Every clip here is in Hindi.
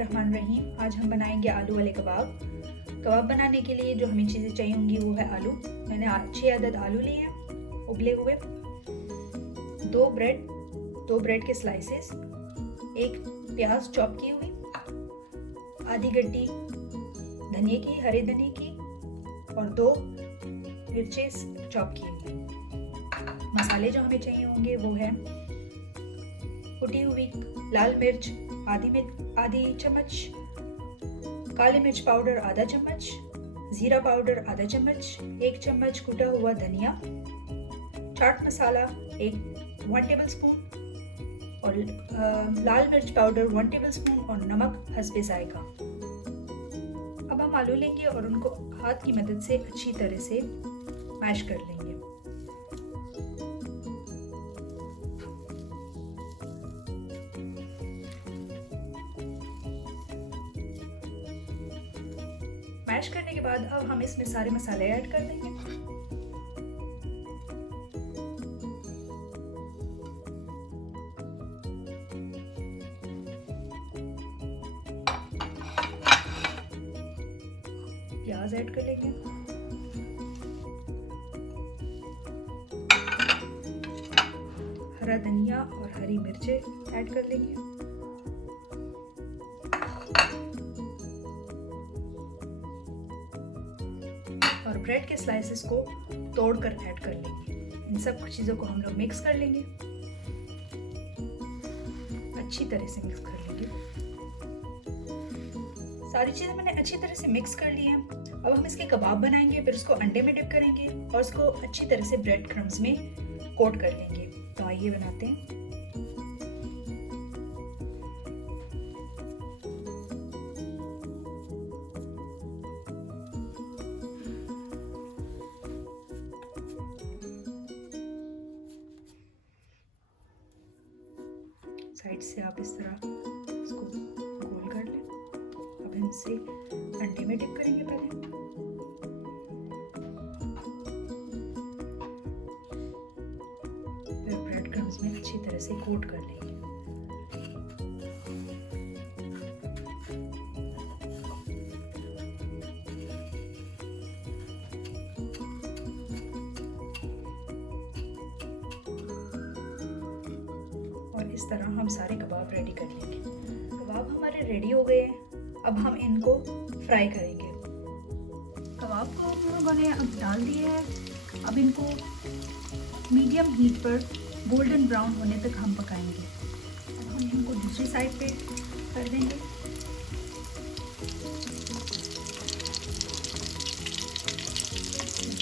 बिस्मिल्लाहिर्रहमानिर्रहीम। आज हम बनाएंगे आलू वाले कबाब। कबाब बनाने के लिए जो हमें चीज़ें चाहिए होंगी वो है आलू। मैंने 6 अदद आलू लिए हैं उबले हुए, 2 ब्रेड के स्लाइसेस, 1 प्याज चॉप की हुई, आधी गड्डी धनिए की, हरे धनिए की और 2 मिर्चें चॉप की हुई। मसाले जो हमें चाहिए होंगे वो है कुटी हुई लाल मिर्च आधी चम्मच, काली मिर्च पाउडर आधा चम्मच, जीरा पाउडर आधा चम्मच, 1 चम्मच कुटा हुआ धनिया, चाट मसाला 1 टेबलस्पून और लाल मिर्च पाउडर 1 टेबलस्पून और नमक हस्बे जायका। अब हम आलू लेंगे और उनको हाथ की मदद से अच्छी तरह से मैश कर लेंगे। मैश करने के बाद अब हम इसमें सारे मसाले ऐड कर देंगे। प्याज ऐड कर लेंगे, हरा धनिया और हरी मिर्चें ऐड कर लेंगे, और ब्रेड के स्लाइसेस को तोड़कर ऐड कर लेंगे। इन सब चीज़ों को हम लोग मिक्स कर लेंगे, अच्छी तरह से मिक्स कर लेंगे। सारी चीज़ें मैंने अच्छी तरह से मिक्स कर ली हैं। अब हम इसके कबाब बनाएंगे, फिर उसको अंडे में डिप करेंगे और उसको अच्छी तरह से ब्रेड क्रम्स में कोट कर लेंगे। तो आइए बनाते हैं। साइड से आप इस तरह इसको गोल कर लें। अब हम इसे अंडे में डिप करेंगे पहले। फिर ब्रेड क्रम्स में अच्छी तरह से कोट कर लेंगे। इस तरह हम सारे कबाब रेडी कर लेंगे। कबाब हमारे रेडी हो गए हैं। अब हम इनको फ्राई करेंगे। कबाब को हम लोगों ने अब डाल दिए हैं। अब इनको मीडियम हीट पर गोल्डन ब्राउन होने तक हम पकाएंगे। अब हम इनको दूसरी साइड पे कर देंगे।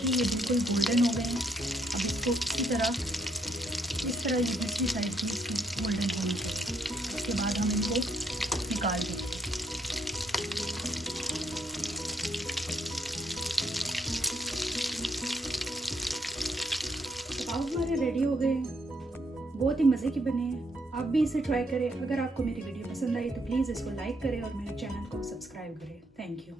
ये बिल्कुल गोल्डन हो गए हैं। अब इसको इस तरह ये दूसरी साइड की इसकी गोल्डन होनी चाहिए। उसके बाद हम इनको निकाल देंगे। कबाब हमारे रेडी हो गए हैं, बहुत ही मज़े के बने हैं। आप भी इसे ट्राई करें। अगर आपको मेरी वीडियो पसंद आई तो प्लीज़ इसको लाइक करें और मेरे चैनल को सब्सक्राइब करें। Thank you.